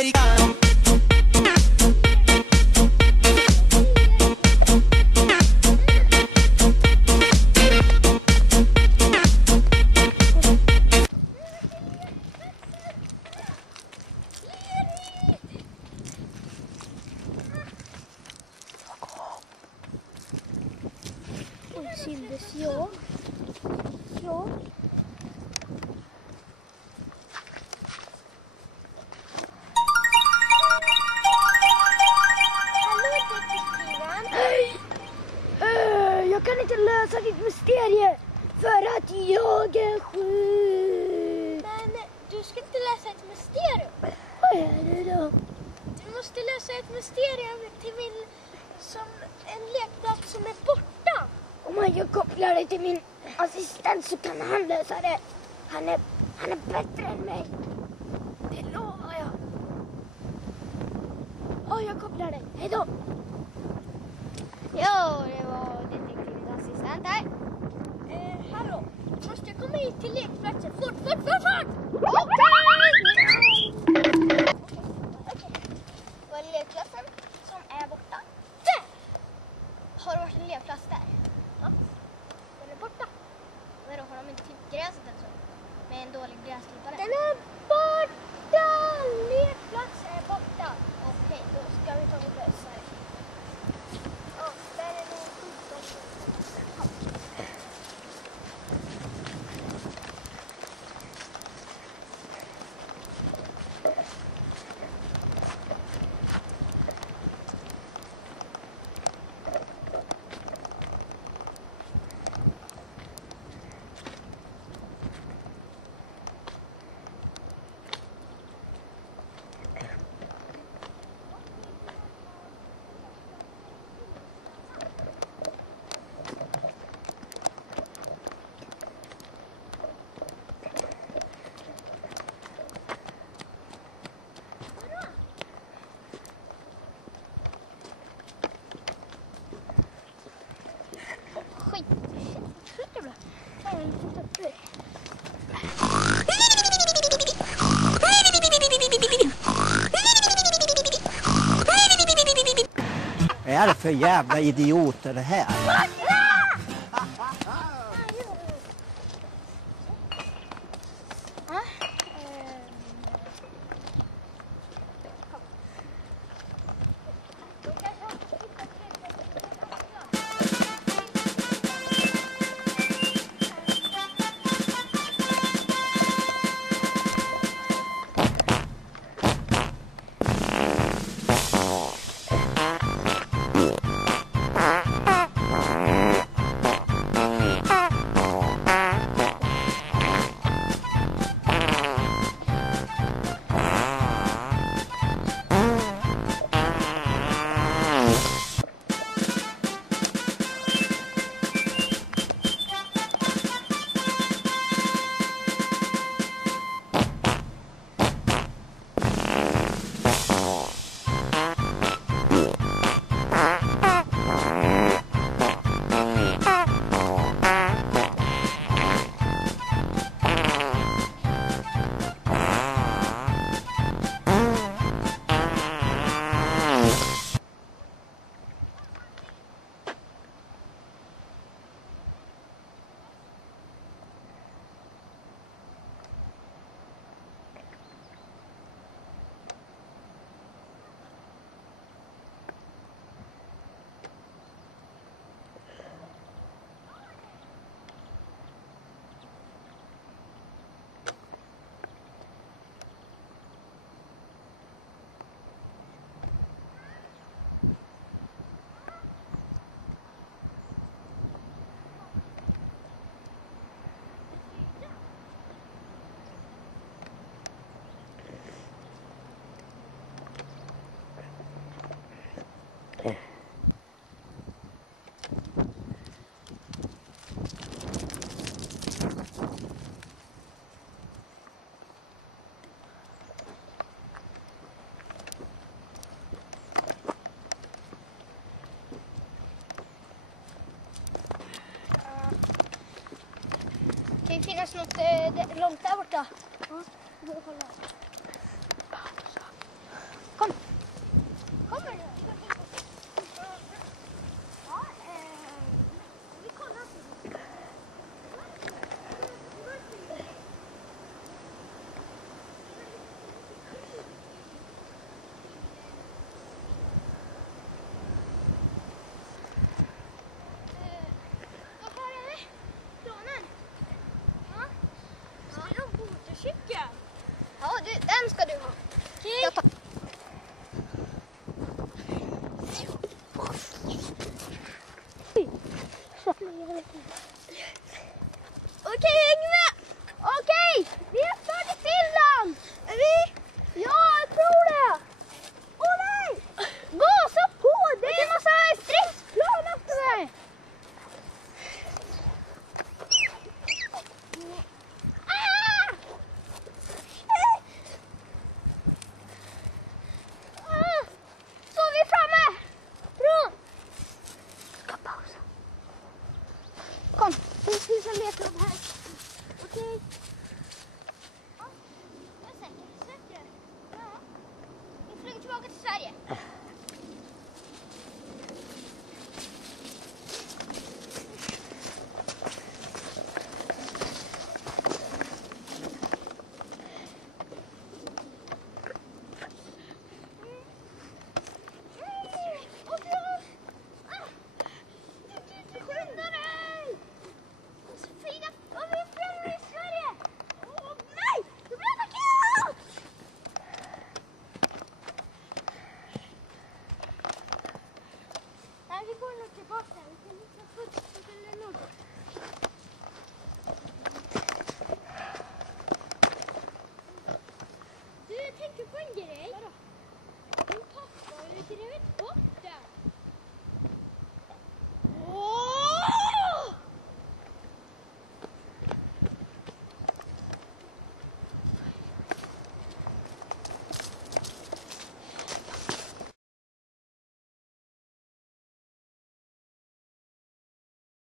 americano. Syndes jag. Ja. Hallå detektiven. Hej! Jag kan inte lösa ditt mysterie för att jag är sjuk. Men du ska inte lösa ett mysterium. Vad är det då? Du måste lösa ett mysterium till som en lekplats som är borta. Om jag kopplar det till min assistent så kan han lösa det. Han är bättre än mig. Det lovar jag. Jag kopplar det. Hej då. Ja, det var detektivens assistent här. Hallå, måste jag komma hit till lekplatsen? Fort! Var är lekplatsen som är borta? Där! Har det varit en lekplats där? Ja, den är borta. Vadå, har de inte klippt gräset alltså? Med en dålig gräsklippare? Den är borta! Lekplats är borta. Okej, då ska vi ta och lösa det. Ja, där är nog Vad är det för jävla idioter det här? Kan det finnas något långt där borta? Ja, Kom. Kommer du? Ja, vi kollar. Vad har är det? Planen? Ja. Det är en motorcykel. Ja, den ska du ha. Okej. Jag tar. Så. Okej, häng